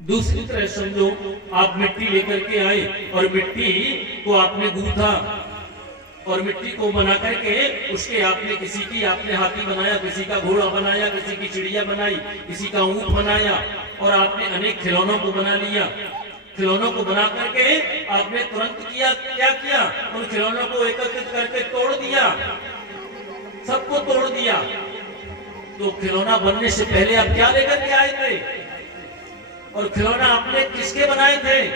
दूसरी तरह समझो, आप मिट्टी लेकर के आए और मिट्टी को आपने गूंथा और मिट्टी को बना करके उसके आपने किसी की आपने हाथी बनाया, किसी का घोड़ा बनाया, किसी की चिड़िया बनाई, किसी का ऊंट बनाया और आपने अनेक खिलौनों को बना लिया। खिलौनों को बना करके आपने तुरंत क्या किया, उन खिलौनों को एकत्रित करके तोड़ दिया, सबको तोड़ दिया। तो खिलौना बनने से पहले आप क्या लेकर के आए थे और खिलौना आपने किसके बनाए थे?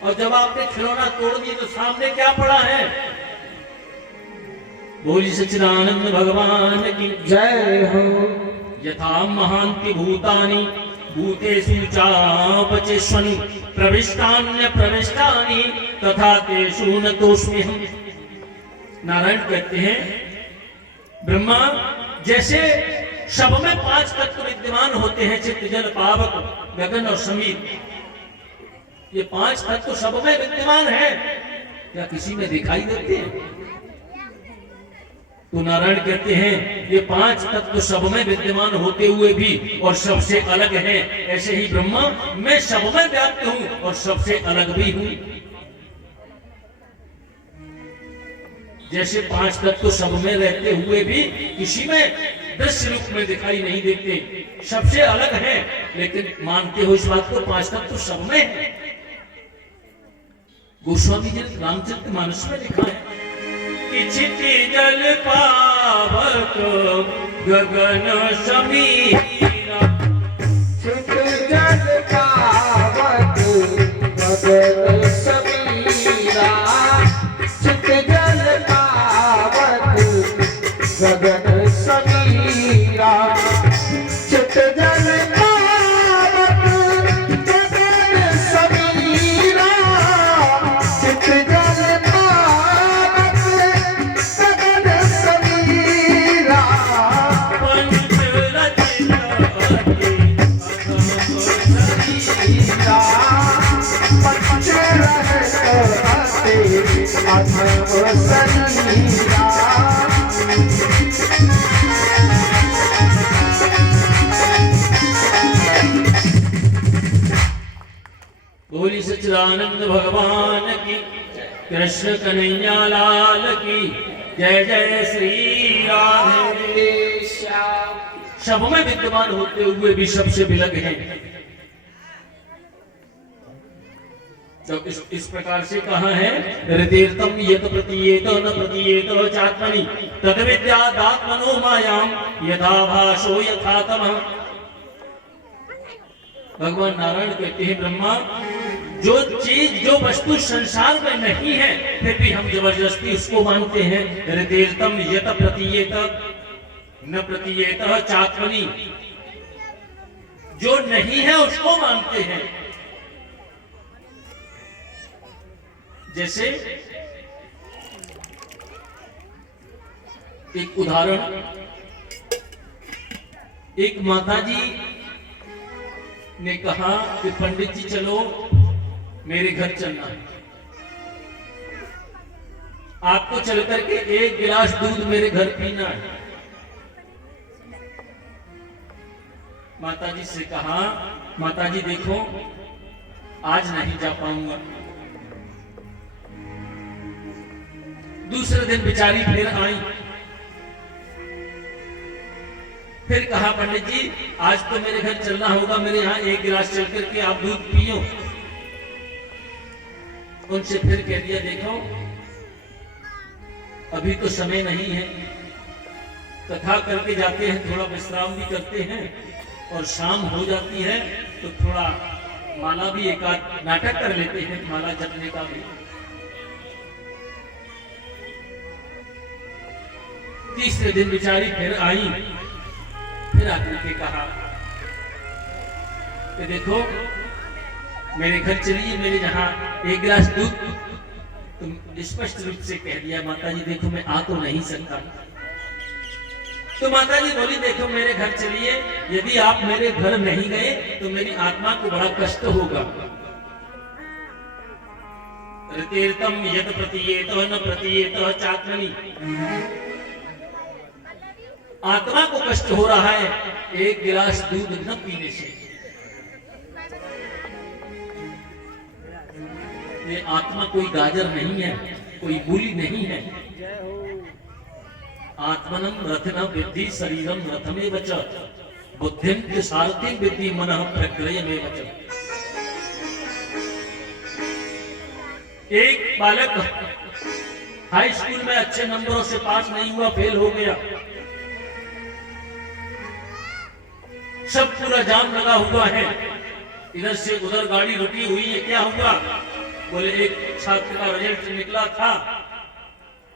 और जब आपने खिलौना तोड़ दिए तो सामने क्या पड़ा है? बोली सच्चिदानंद भगवान की जय हो। यथा महान्ति भूतानि भूतेषु चापचेष्वनि प्रविष्टान्य प्रविष्टानि तथा तेषु न तोष्म्यहम्। नारायण कहते हैं, ब्रह्मा जैसे शब में 5 तत्व विद्यमान होते हैं, चित्त जल पावक गगन और समीर, ये 5 तत्व शब में विद्यमान है, क्या किसी में दिखाई देते हैं? तो नारायण कहते हैं ये 5 तत्व सब में विद्यमान होते हुए भी और सबसे अलग हैं। ऐसे ही ब्रह्मा मैं सब में व्याप्त हूं और सबसे अलग भी हूं। जैसे 5 तत्व सब में रहते हुए भी किसी में दृश्य रूप में दिखाई नहीं देते, सबसे अलग हैं, लेकिन मानते हो इस बात को 5 तत्व सब में है। गोस्वामी जी ने रामचरितमानस में लिखा है, चिति जल पावक गगन समीरा, चित जल पावक गगन समीरा, चित जल पावक गगन समीरा, चित जल पावक गगन समीरा, चित जल बोली सच्चिदानंद भगवान की, कृष्ण कन्हैया लाल की जय। जय श्री राधे श्याम। सब में विद्यमान होते हुए भी सबसे विलग हैं। तो इस प्रकार से कहा है, हृदयर्तम यत प्रतीयेत न प्रतीयेत चात्मनि तद विद्यादात्मनो मायाम यथा भासो यथा तमः। भगवान नारायण कहते हैं, ब्रह्मा जो चीज जो वस्तु संसार में नहीं है फिर भी हम जबरदस्ती उसको मानते हैं। हृदयर्तम यत प्रतीयेत न प्रतीयेत चात्मनि, जो नहीं है उसको मानते हैं। जैसे एक उदाहरण, एक माताजी ने कहा कि पंडित जी चलो मेरे घर चलना है, आपको चल करके 1 गिलास दूध मेरे घर पीना है। माताजी से कहा, माताजी देखो आज नहीं जा पाऊंगा। दूसरे दिन बेचारी फिर आई, फिर कहा पंडित जी आज तो मेरे घर चलना होगा, मेरे यहाँ 1 गिलास चल करके आप दूध पियो। उनसे फिर कह दिया, देखो अभी तो समय नहीं है, कथा करके जाते हैं, थोड़ा विश्राम भी करते हैं और शाम हो जाती है तो थोड़ा माला भी एक आध नाटक कर लेते हैं, माला जपने का भी। तीसरे दिन बेचारी फिर आई, फिर आकर के कहा कि देखो मेरे घर चलिए, मेरे यहाँ 1 गिलास दूध। तुम स्पष्ट रूप से कह दिया, माताजी देखो मैं आ तो नहीं सकता। तो माताजी बोली, देखो मेरे घर चलिए, यदि आप मेरे घर नहीं गए तो मेरी आत्मा को बड़ा कष्ट होगा। ऋतेर्तम यद प्रतीयेत न प्रतीयेत चात्मनि, आत्मा को कष्ट हो रहा है 1 गिलास दूध न पीने से। ये आत्मा कोई गाजर नहीं है, कोई मूली नहीं है। आत्मनम रथन विद्धि शरीरम रथमेव च बुद्धिं च सारथिं विद्धि मनः प्रकृतिमेव च। एक बालक हाई स्कूल में अच्छे नंबरों से पास नहीं हुआ, फेल हो गया। सब पूरा जाम लगा हुआ है, इधर से उधर गाड़ी रुकी हुई है। क्या हुआ? बोले एक छात्र का रिजल्ट निकला था,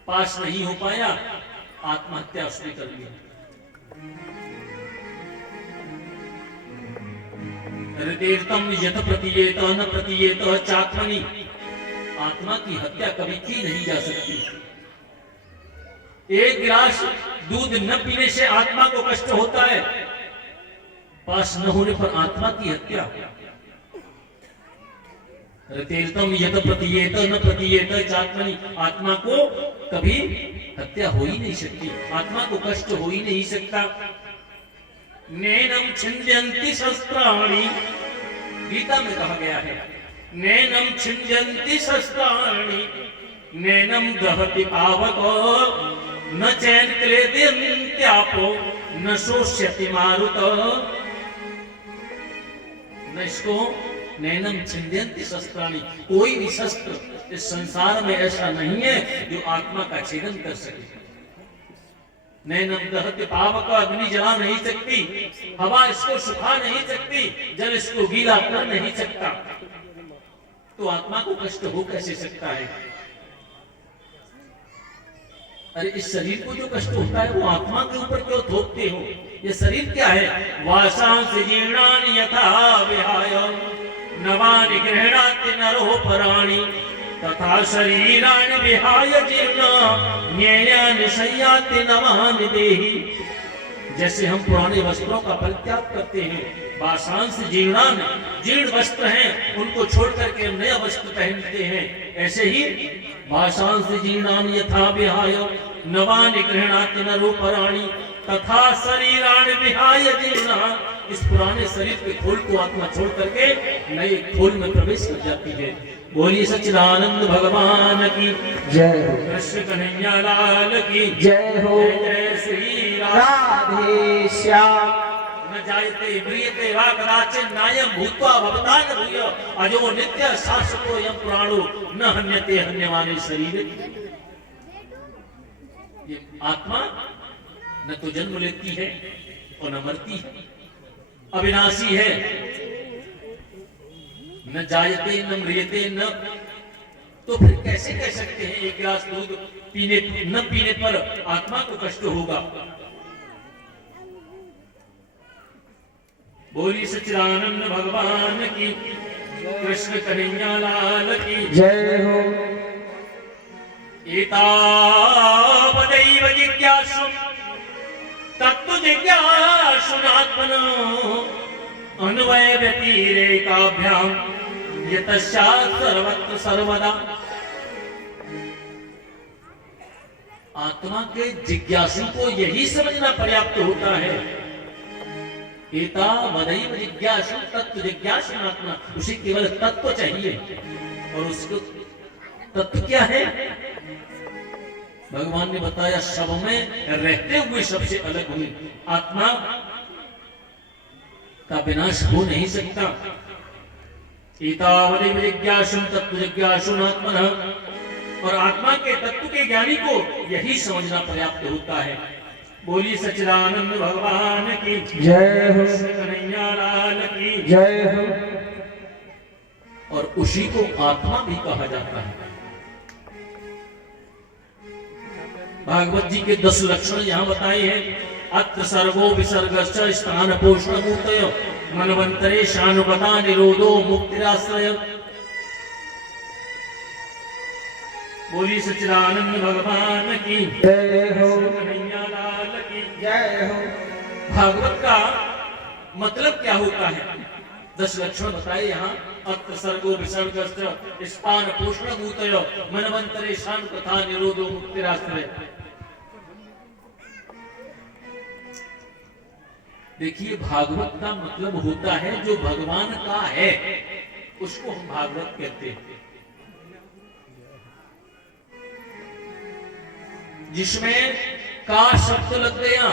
पास नहीं हो पाया, आत्महत्या उसने कर लिया। हृदयतम यत प्रतीयेत न प्रतीयेत चात्मनि। आत्मा की हत्या कभी की नहीं जा सकती। एक गिलास दूध न पीने से आत्मा को कष्ट होता है, पास न होने पर आत्मा की हत्या। हृदयतम यत प्रतीयेत न प्रतीयेत चात्मनि। आत्मा को कभी हत्या हो ही नहीं सकती, आत्मा को कष्ट हो ही नहीं सकता। नैनम छिंद्यन्ति शस्त्राणि, गीता में कहा गया है, नैनम छिंद्यन्ति शस्त्राणि नैनम दहति पावको न चैन क्लेद्यन्त्यापो न शोष्यति मारुत। न इसको नैनम छिंद्यन्ति शस्त्राणि, कोई भी शस्त्र इस संसार में ऐसा नहीं है जो आत्मा का छेदन कर सके। नैनम दहति पावक, अग्नि जला नहीं सकती, हवा इसको सुखा नहीं सकती, जल इसको गीला कर नहीं सकता, तो आत्मा को कष्ट हो कैसे सकता है? अरे इस शरीर को जो कष्ट होता है वो आत्मा के ऊपर क्यों थोपते हो? ये शरीर क्या है? वासांस जीर्णानि यथा विहाय नवानि गृह्णाति नरो पराणि तथा शरीराणि विहाय जीर्णा ज्ञेयानि संयाति नवानि देहि। जैसे हम पुराने वस्त्रों का परित्याग करते हैं, वासांस जीर्णान, जीर्ण वस्त्र हैं, उनको छोड़ करके हम नया वस्त्र पहनते हैं, ऐसे ही वासांस जीर्णान यथा विहाय नवानि गृह्णाति नरो पराणि तथा शरीराणि विहाय जीर्णा। इस पुराने शरीर के खोल को आत्मा छोड़ करके नए खोल में प्रवेश कर जाती है। बोलिए सच्चिदानंद भगवान की जय हो, कृष्ण कन्हैया लाल की जय हो, जय श्री राधे श्याम। न जायते म्रियते वा कदाचित् नायं भूत्वा भवता न भूय अजो नित्य शाश्वतो यं पुराणो न हन्यते हन्यमाने शरीर। ये आत्मा न तो जन्म लेती है और न मरती है, अविनाशी है। न जायते न म्रियते न, तो फिर कैसे कह सकते हैं एक गिलास दूध न पीने पर आत्मा को कष्ट होगा? बोली सच्चिदानंद भगवान की कृष्ण कन्हैया लाल की जय हो। एतावदैव जिज्ञासु तत्तु जिज्ञासुनात्मनो अन्वय व्यतिरेकाभ्याम यतस्यात् सर्वत्र सर्वदा। आत्मा के जिज्ञासु को यही समझना पर्याप्त होता है। एतावदैव जिज्ञासु तत्व जिज्ञासुनात्मना, उसे केवल तत्व चाहिए। और उसको तत्व क्या है? भगवान ने बताया, सब में रहते हुए सबसे अलग हुई। आत्मा का विनाश हो नहीं सकता। एतावदैव जिज्ञासुं तत्व जिज्ञासुनात्मनः। और आत्मा के तत्व के ज्ञानी को यही समझना पर्याप्त होता है। बोलिए सच्चिदानंद भगवान की जय हो, कन्हैया लाल की जय हो। और उसी को आत्मा भी कहा जाता है। भागवत जी के 10 लक्षण यहाँ बताए हैं। अत्र सर्वो विसर्गश्च स्थान पोषण मूर्तय मनवंतरे शानुपता निरोधो मुक्तिराश्रय। बोली सच्चिदानंद भगवान की जय हो, कन्हैया लाल की जय हो। भागवत का मतलब क्या होता है? 10 लक्षण बताए यहाँ। अत्र सर्गो विसर्गश्च स्थान पोषण मूर्तय मनवंतरे शानुपता निरोधो मुक्तिराश्रय। देखिए, भागवत का मतलब होता है जो भगवान का है, उसको हम भागवत कहते हैं। जिसमें का शब्द लग गया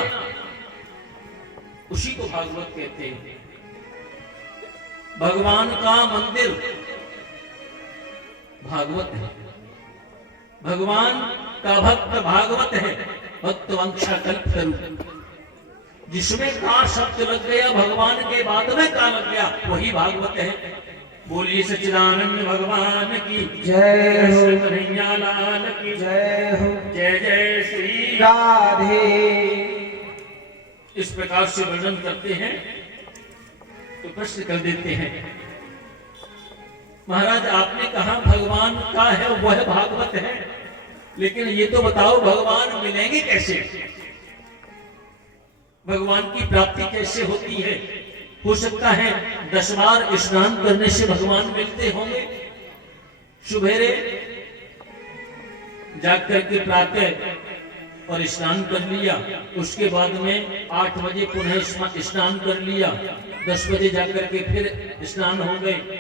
उसी को भागवत कहते हैं। भगवान का मंदिर भागवत है, भगवान का भक्त भागवत है, भक्त वंशा कल्पतरु। जिसमें का शब्द लग गया, भगवान के बाद में का लग गया, वही भागवत है। बोलिए सच्चिदानंद भगवान की जय हो। श्री कन्हैया लाल की जय हो। जय जय श्री राधे। इस प्रकार से वर्णन करते हैं तो प्रश्न कर देते हैं, महाराज आपने कहा भगवान का है वह भागवत है, लेकिन ये तो बताओ भगवान मिलेंगे कैसे, भगवान की प्राप्ति कैसे होती है। हो सकता है 10 बार स्नान करने से भगवान मिलते होंगे। सुबेरे जाग करके प्रातः और स्नान कर लिया, उसके बाद में 8 बजे पुनः स्नान कर लिया, 10 बजे जाकर के फिर स्नान हो गए,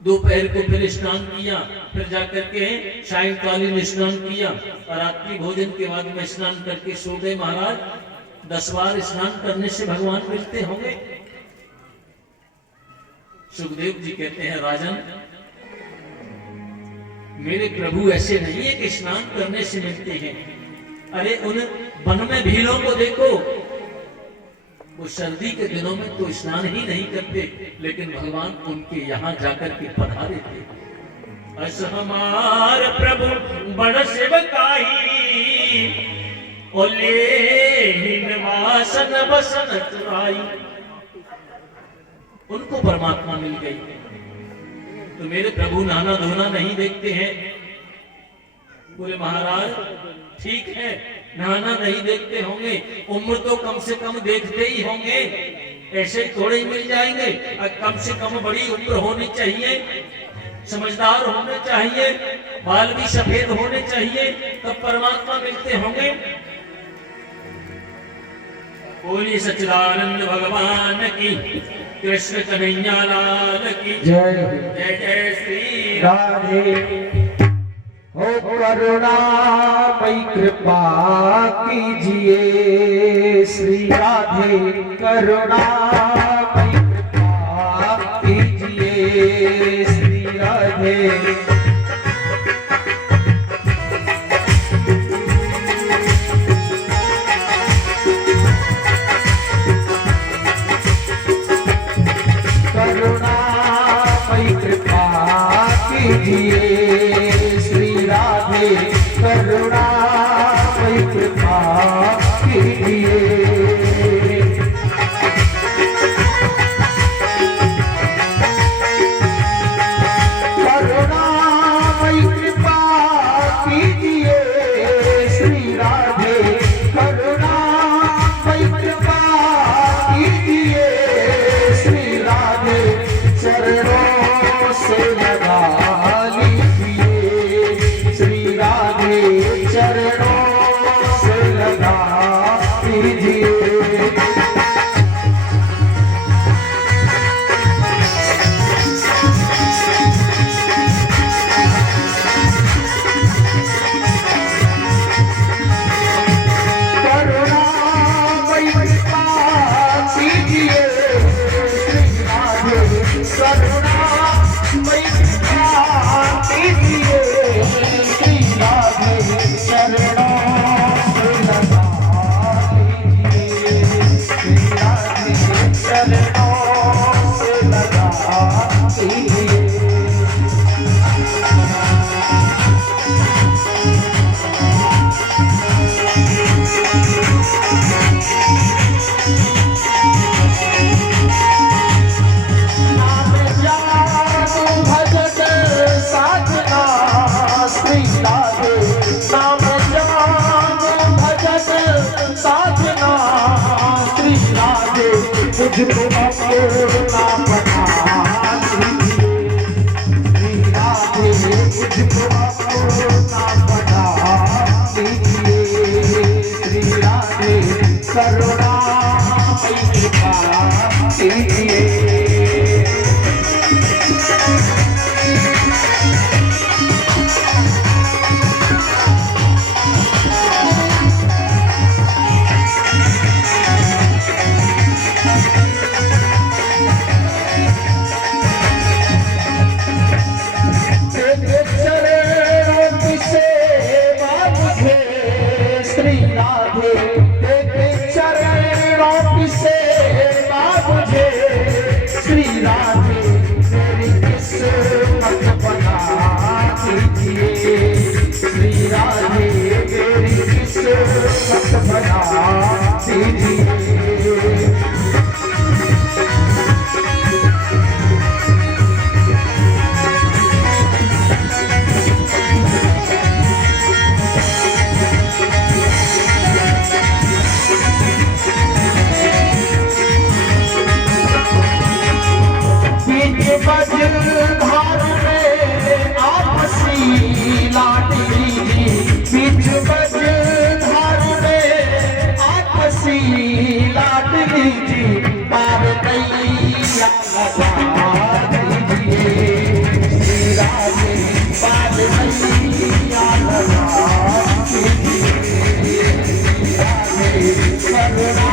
दोपहर को फिर स्नान किया, फिर जाकर के सायंकालीन स्नान किया और रात्रि भोजन के बाद में स्नान करके सो गए। महाराज 10 बार स्नान करने से भगवान मिलते होंगे। सुखदेव जी कहते हैं, राजन मेरे प्रभु ऐसे नहीं है कि स्नान करने से मिलते हैं। अरे उन वन में भीलों को देखो, वो सर्दी के दिनों में तो स्नान ही नहीं करते, लेकिन भगवान उनके यहाँ जाकर के पधारे थे। अस हमार प्रभु बड़ सेवकाई, ओले निवासन बसन चुराई। उनको परमात्मा मिल गई। तो मेरे प्रभु नहाना धोना नहीं देखते हैं। बोले महाराज ठीक है, नहाना नहीं देखते होंगे, उम्र तो कम से कम देखते ही होंगे, ऐसे थोड़े ही मिल जाएंगे। कम से कम बड़ी उम्र होनी चाहिए, समझदार होने चाहिए, बाल भी सफेद होने चाहिए, तब परमात्मा मिलते होंगे। बोलिए सच्चिदानंद भगवान की, कृष्ण कन्हैया लाल की जय हो। जय जय श्री राधे। हो करुणामयी कृपा कीजिए श्री राधे, करुणामयी कृपा कीजिए श्री राधे। करुणामयी कृपा कीजिए श्री राधे, करुणामयी कृपा कीजिए। करुणामयी कृपा कीजिए श्री राधे, करुणामयी कृपा कीजिए श्री राधे। चरणों से लगा लीजिए श्री राधे, चरणों से लगा लीजिए। करुणामयी कृपा कीजिए श्री राधे, करुणामयी कृपा कीजिए श्री राधे। चरणों से लगा लीजिए श्री राधे, चरणों से लगा लीजिए। नाम जानो भजत साधना श्री राधे, नाम जानो भजत साधना श्री राधे। मुझको अपना बना लीजिए श्री राधे, मुझको अपना बना लीजिए श्री राधे। करुणामयी कृपा कीजिए। राधे मेरी किस्मत बना दीजिए, श्री राधे मेरी किस्मत बना दीजिए। बज धार में आपसी लाडली जी, बीच बज धार में आपसी लाडली जी, पार नैया लगा दीजिए, श्री राधे पार नैया लगा दीजिए, राधे करुणा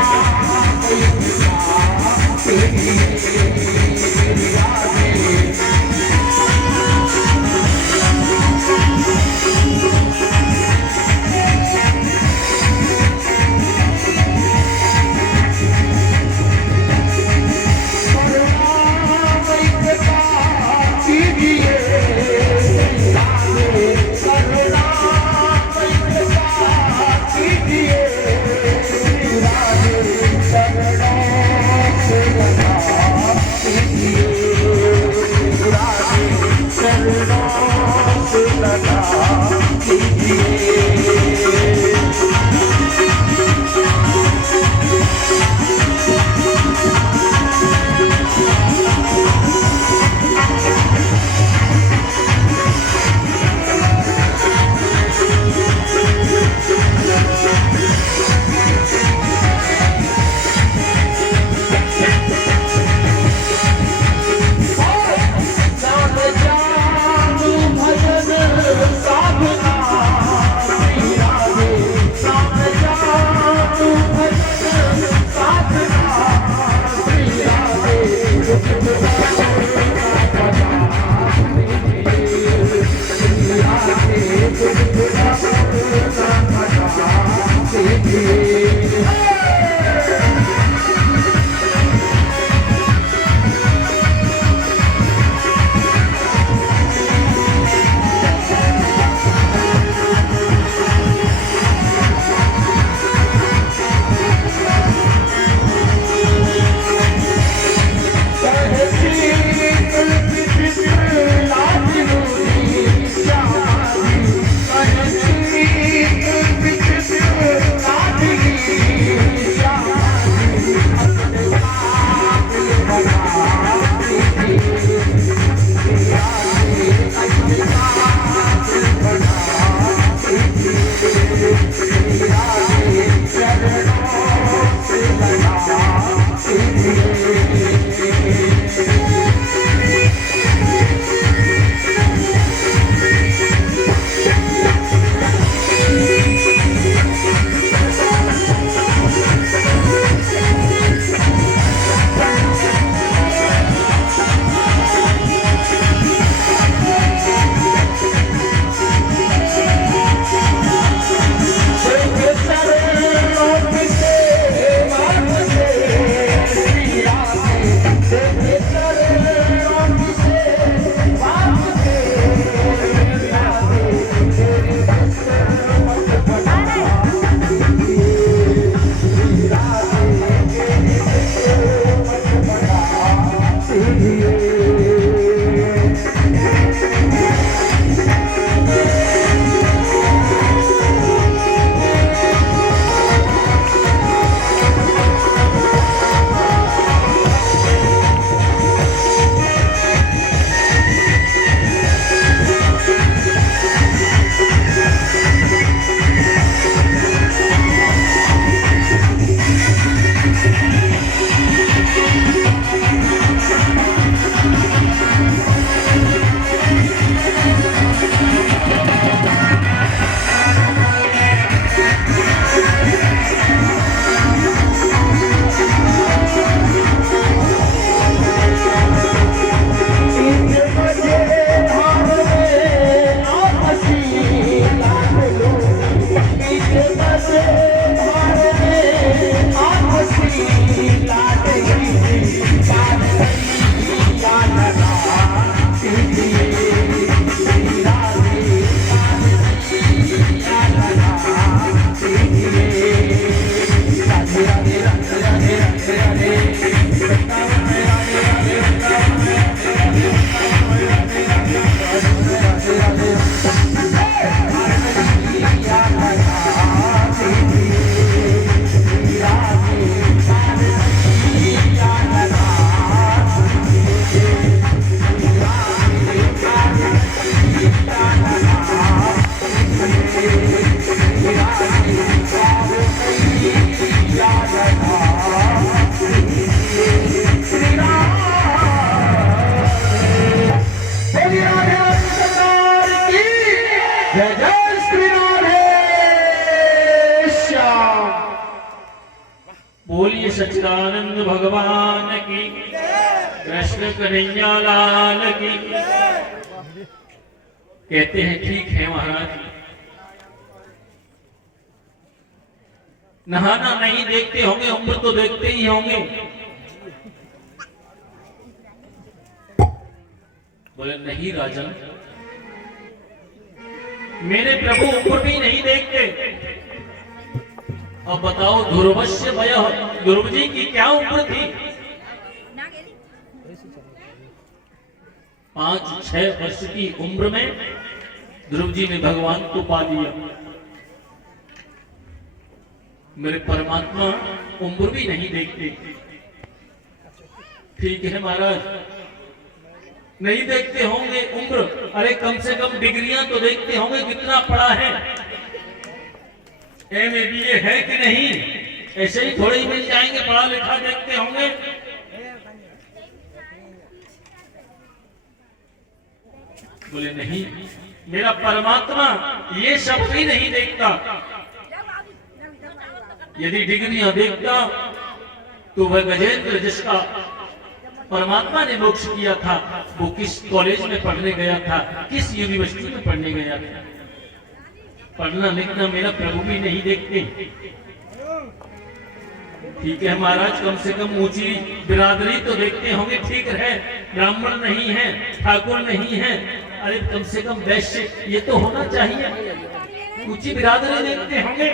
भगवान की, कृष्ण कन्हैया लाल की। कहते हैं ठीक है महाराज, नहाना नहीं देखते होंगे, उम्र तो देखते ही होंगे। बोले नहीं राजन, मेरे प्रभु उम्र भी नहीं देखते। अब बताओ ध्रुवस्य वयः, ध्रुव जी की क्या उम्र थी? 5-6 वर्ष की उम्र में ध्रुव जी ने भगवान को पा लिया। मेरे परमात्मा उम्र भी नहीं देखते। ठीक है महाराज, नहीं देखते होंगे उम्र, अरे कम से कम डिग्रियां तो देखते होंगे, कितना पढ़ा है, MA है कि नहीं। ऐसे ही थोड़े ही मिल जाएंगे, पढ़ा लिखा देखते होंगे। बोले नहीं, मेरा परमात्मा ये सब भी नहीं देखता। यदि डिग्रियां देखता तो वह गजेंद्र जिसका परमात्मा ने मोक्ष किया था, वो किस कॉलेज में पढ़ने गया था, किस यूनिवर्सिटी में पढ़ने गया था। पढ़ना लिखना मेरा प्रभु भी नहीं देखते। ठीक है महाराज, कम से कम ऊंची बिरादरी तो देखते होंगे, ठीक है, ब्राह्मण नहीं है, ठाकुर नहीं है, अरे कम से कम वैश्य ये तो होना चाहिए, ऊंची बिरादरी देखते होंगे।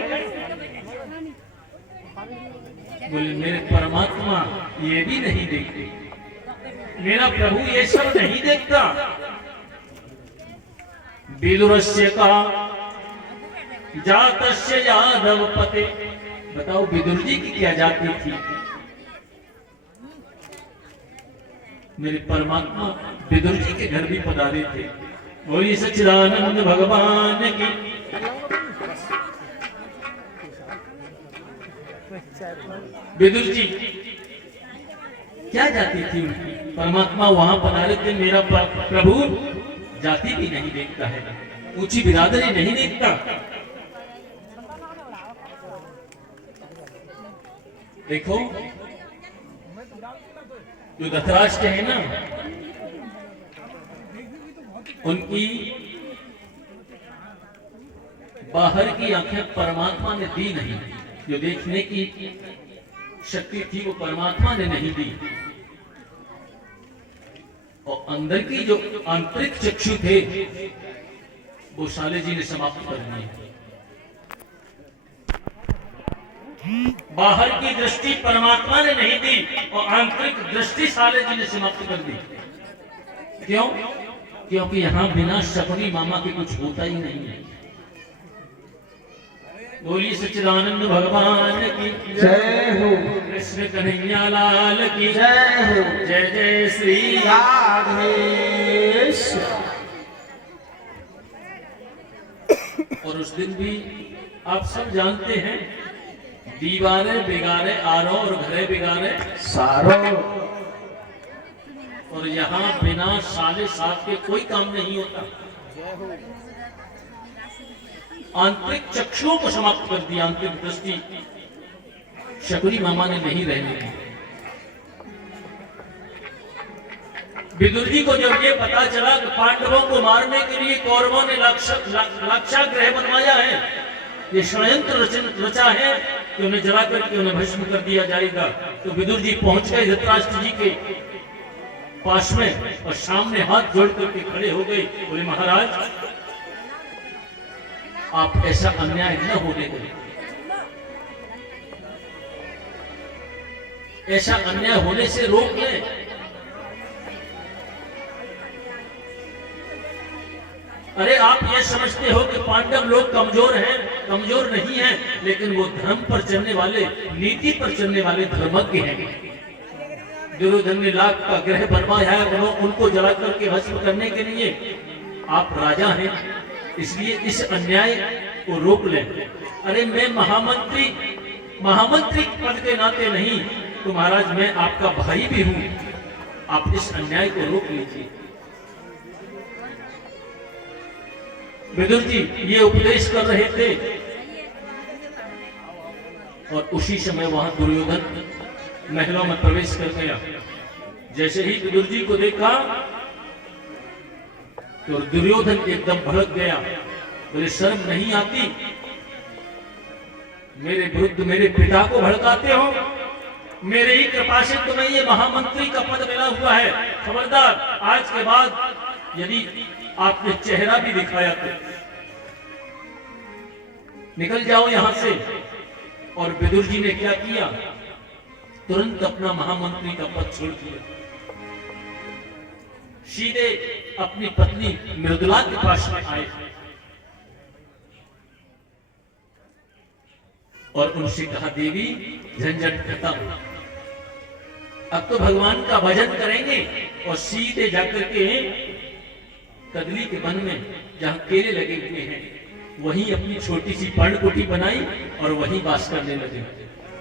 बोले मेरे परमात्मा ये भी नहीं देखते, मेरा प्रभु ये सब नहीं देखता। विदुरस्य का जातस्य यादव पते, बताओ विदुर जी की क्या जाति थी? मेरे परमात्मा विदुर जी के घर भी पधारे थे। बोलिए सच्चिदानंद भगवान की। विदुर जी क्या जाति थी उनकी? परमात्मा वहां पधारे थे, मेरा प्रभु जाति भी नहीं देखता है, ऊंची बिरादरी नहीं देखता। देखो जो धृतराष्ट्र है ना, उनकी बाहर की आंखें परमात्मा ने दी नहीं, जो देखने की शक्ति थी वो परमात्मा ने नहीं दी, और अंदर की जो आंतरिक चक्षु थे वो साले जी ने समाप्त कर दिए। बाहर की दृष्टि परमात्मा ने नहीं दी और आंतरिक दृष्टि साले जी ने समाप्त कर दी। क्यों? क्योंकि यहां बिना शकुनी मामा के कुछ होता ही नहीं है। बोलिए सच्चिदानंद भगवान की जय हो, कृष्ण कन्हैया लाल की जय हो, जय जय श्री राधेश। और उस दिन भी आप सब जानते हैं, दीवारे बिगाड़े आरो और घरे बिगाड़े सारो। और यहाँ बिना साले साथ के कोई काम नहीं होता। आंतरिक चक्षुओं को समाप्त कर दिया, आंतरिक दृष्टि शकुनी मामा ने नहीं रहने दी। विदुर जी को जब ये पता चला कि पांडवों को मारने के लिए कौरवों ने लाक्षागृह बनवाया है, ये षड्यंत्र रचा है कि उन्हें जला करके उन्हें भस्म कर दिया जाएगा, तो विदुर जी पहुंच गए धृतराष्ट्र जी के पास में और सामने हाथ जोड़ करके खड़े हो गए। बोले महाराज आप ऐसा अन्याय न होने दें, ऐसा अन्याय होने से रोक लें। अरे आप ये समझते हो कि पांडव लोग कमजोर हैं, कमजोर नहीं हैं, लेकिन वो धर्म पर चलने वाले, नीति पर चलने वाले धर्मज्ञ हैं। दुर्योधन ने लाख का ग्रह बनवाया है उनको जला करके भस्म करने के लिए। आप राजा हैं, इसलिए इस अन्याय को रोक लें। अरे मैं महामंत्री पद के नाते नहीं तो महाराज मैं आपका भाई भी हूं, आप इस अन्याय को रोक लीजिए। विदुर जी ये उपदेश कर रहे थे और उसी समय वहां दुर्योधन महलों में प्रवेश कर गया। जैसे ही विदुर जी को देखा तो दुर्योधन एकदम भड़क गया, बोले शर्म नहीं आती, मेरे विरुद्ध मेरे पिता को भड़काते हो, मेरे ही कृपा से तुम्हें ये महामंत्री का पद मिला हुआ है, खबरदार आज के बाद यदि आपने चेहरा भी दिखाया तो निकल जाओ यहां से। और विदुर जी ने क्या किया, तुरंत अपना महामंत्री का पद छोड़ दिया, सीधे अपनी पत्नी मृदुला के पास में आए और उनसे कहा, देवी झंझट खत्म, अब तो भगवान का भजन करेंगे। और सीधे जाकर के कदली के वन में जहां केले लगे हुए हैं वहीं अपनी छोटी सी पर्णकुटी बनाई और वहीं वास करने लगे।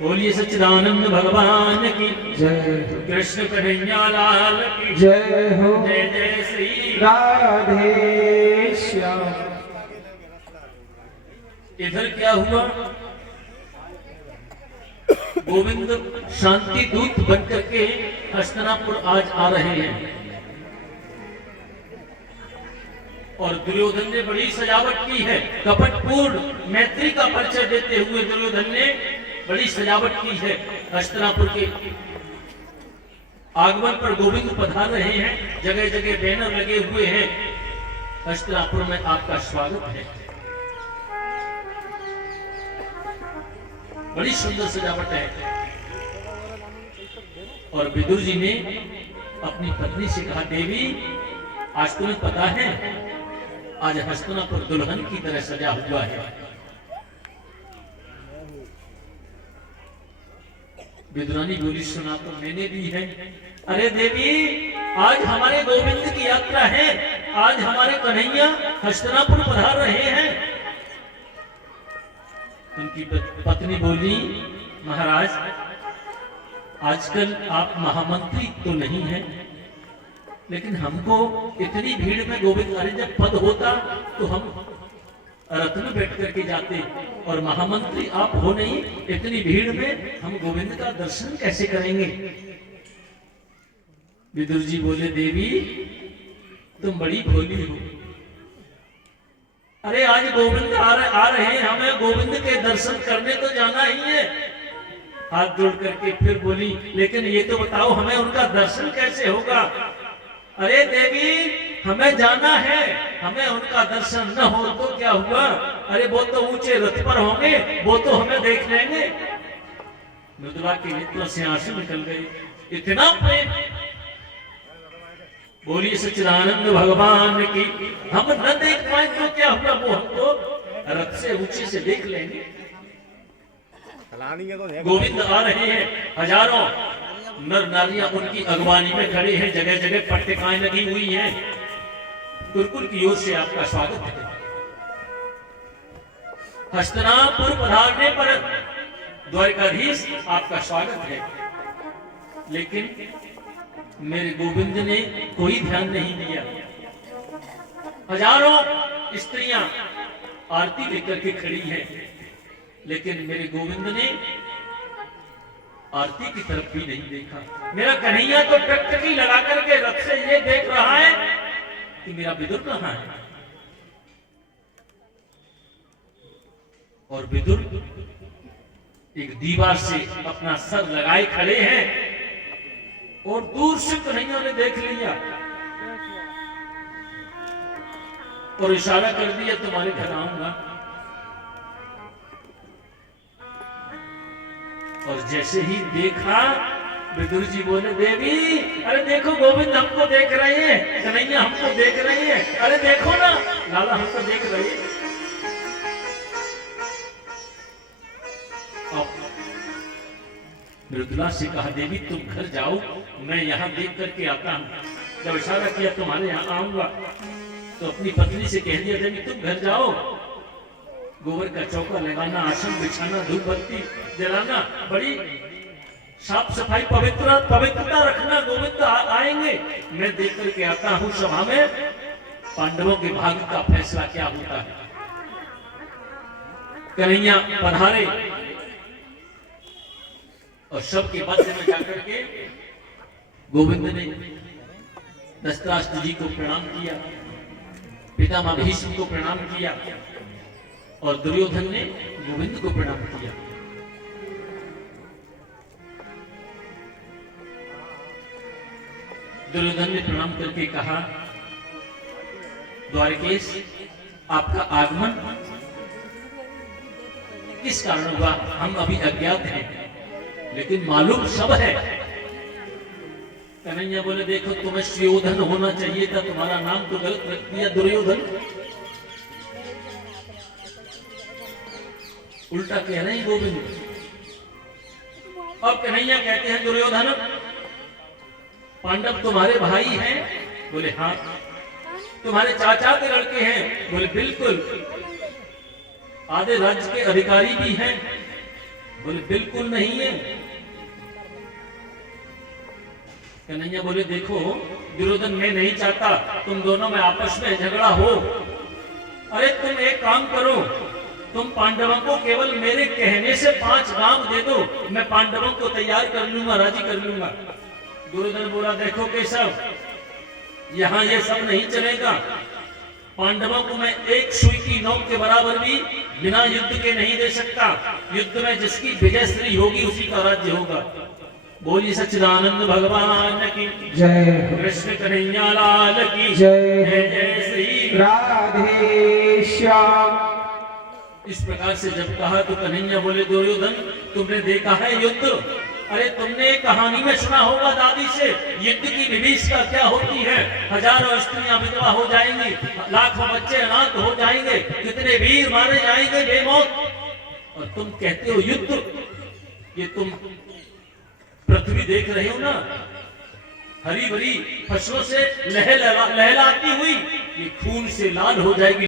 बोलिए सच्चिदानंद भगवान की जय, कृष्ण कन्हैया लाल की जय हो, जय जय श्री राधे श्याम। इधर क्या हुआ, गोविंद शांति दूत बनकर के हस्तिनापुर आज आ रहे हैं और दुर्योधन ने बड़ी सजावट की है, कपटपूर्ण मैत्री का परिचय देते हुए दुर्योधन ने बड़ी सजावट की है। हस्तिनापुर के आगमन पर गोविंद पधार रहे हैं, जगह जगह बैनर लगे हुए हैं, हस्तिनापुर में आपका स्वागत है। बड़ी सुंदर सजावट है। और विदुर जी ने अपनी पत्नी से कहा, देवी आज तुम्हें पता है आज हस्तिनापुर दुल्हन की तरह सजा हुआ है। विदुरानी बोली, सुना तो मैंने भी है। अरे देवी आज हमारे गोविंद की यात्रा है, आज हमारे कन्हैया हस्तिनापुर पधार रहे हैं। उनकी पत्नी बोली, महाराज आजकल आप महामंत्री तो नहीं हैं, लेकिन हमको इतनी भीड़ में गोविंद, अरे जब पद होता तो हम रथ में बैठ करके जाते, और महामंत्री आप हो नहीं, इतनी भीड़ में हम गोविंद का दर्शन कैसे करेंगे। विदुर जी बोले, देवी तुम बड़ी भोली हो, अरे आज गोविंद आ रहे हैं, हमें गोविंद के दर्शन करने तो जाना ही है। हाथ जोड़ करके फिर बोली, लेकिन ये तो बताओ हमें उनका दर्शन कैसे होगा। अरे देवी हमें जाना है, हमें उनका दर्शन न हो तो क्या हुआ, अरे वो तो ऊंचे रथ पर होंगे, वो तो हमें देख लेंगे। मृदुला के नेत्रों से आंसू निकल गए, इतना प्रेम। बोलिए सच्चिदानंद भगवान की, हम न देख पाए तो क्या हुआ, वो हमको रथ से ऊंचे से देख लेंगे। गोविंद आ रहे हैं, हजारों नर नारियां उनकी अगवानी में खड़े हैं, जगह जगह पट्टिकाएं लगी हुई हैं। कुरकुल की ओर से आपका स्वागत है। हस्तिनापुर पधारने पर द्वारकाधीश आपका स्वागत है, लेकिन मेरे गोविंद ने कोई ध्यान नहीं दिया। हजारों स्त्रियां आरती लेकर के खड़ी हैं, लेकिन मेरे गोविंद ने आरती की तरफ भी नहीं देखा। मेरा कन्हैया तो टकटकी लगा करके रथ से ये देख रहा है कि मेरा विदुर कहां है। और विदुर एक दीवार से अपना सर लगाए खड़े हैं और दूर से कन्हैया ने देख लिया और इशारा कर दिया, तुम्हारे घर आऊंगा। और जैसे ही देखा, विदुर जी बोले, देवी अरे देखो गोविंद हमको देख रहे हैं, कन्हैया हमको देख रहे हैं, अरे देखो ना लाला हमको देख रहे हैं। मृदुला से कहा, देवी तुम घर जाओ, मैं यहाँ देख करके आता हूँ। जब इशारा किया तुम्हारे यहाँ आऊंगा, तो अपनी पत्नी से कह दिया, देवी तुम घर जाओ, गोबर का चौका लगाना, आसन बिछाना, धूप बत्ती जलाना, बड़ी साफ सफाई पवित्रता रखना। गोविंद आएंगे, मैं देख करके आता हूँ सभा में पांडवों के भाग्य का फैसला क्या होता है। कन्हैया पधारे और सबके मध्य में जाकर के गोविंद ने धृतराष्ट्र जी को प्रणाम किया, पितामह भीष्म को प्रणाम किया और दुर्योधन ने गोविंद को प्रणाम किया। दुर्योधन ने प्रणाम करके कहा, द्वारकेश आपका आगमन किस कारण हुआ? हम अभी अज्ञात हैं, लेकिन मालूम सब है। कन्हैया बोले, देखो तुम्हें श्रीयोधन होना चाहिए था, तुम्हारा नाम तो गलत रख दिया दुर्योधन। उल्टा कह रहे हैं गोविंद। अब कन्हैया कहते हैं, दुर्योधन पांडव तुम्हारे भाई हैं? बोले हाँ। तुम्हारे चाचा के लड़के हैं? बोले बिल्कुल। आधे राज्य के अधिकारी भी हैं? बोले बिल्कुल नहीं है। कन्हैया बोले, देखो दुर्योधन, मैं नहीं चाहता तुम दोनों में आपस में झगड़ा हो। अरे तुम एक काम करो, तुम पांडवों को केवल मेरे कहने से 5 गांव दे दो, मैं पांडवों को तैयार कर लूंगा, राजी कर लूंगा। दुर्योधन बोला, देखो केशव, यहां ये सब नहीं चलेगा। पांडवों को मैं एक सुई की नोक के बराबर भी बिना युद्ध के नहीं दे सकता। युद्ध में जिसकी विजय श्री होगी उसी का राज्य होगा। बोली सच्चिदानंद भगवान की जय। कृष्ण कन्हैया लाल की जय। जय जय श्री राधे श्याम। इस प्रकार से जब कहा तो कन्हैया बोले, दुर्योधन तुमने देखा है युद्ध? अरे तुमने कहानी में सुना होगा दादी से, युद्ध की विभीषिका क्या होती है। हजारों स्त्रियां विधवा हो जाएंगी, लाखों बच्चे अनाथ हो जाएंगे, कितने वीर मारे जाएंगे बेमौत, और तुम कहते हो युद्ध। ये तुम पृथ्वी देख रहे हो ना, हरी भरी फसलों से लहलाती हुई, ये खून से लाल हो जाएगी।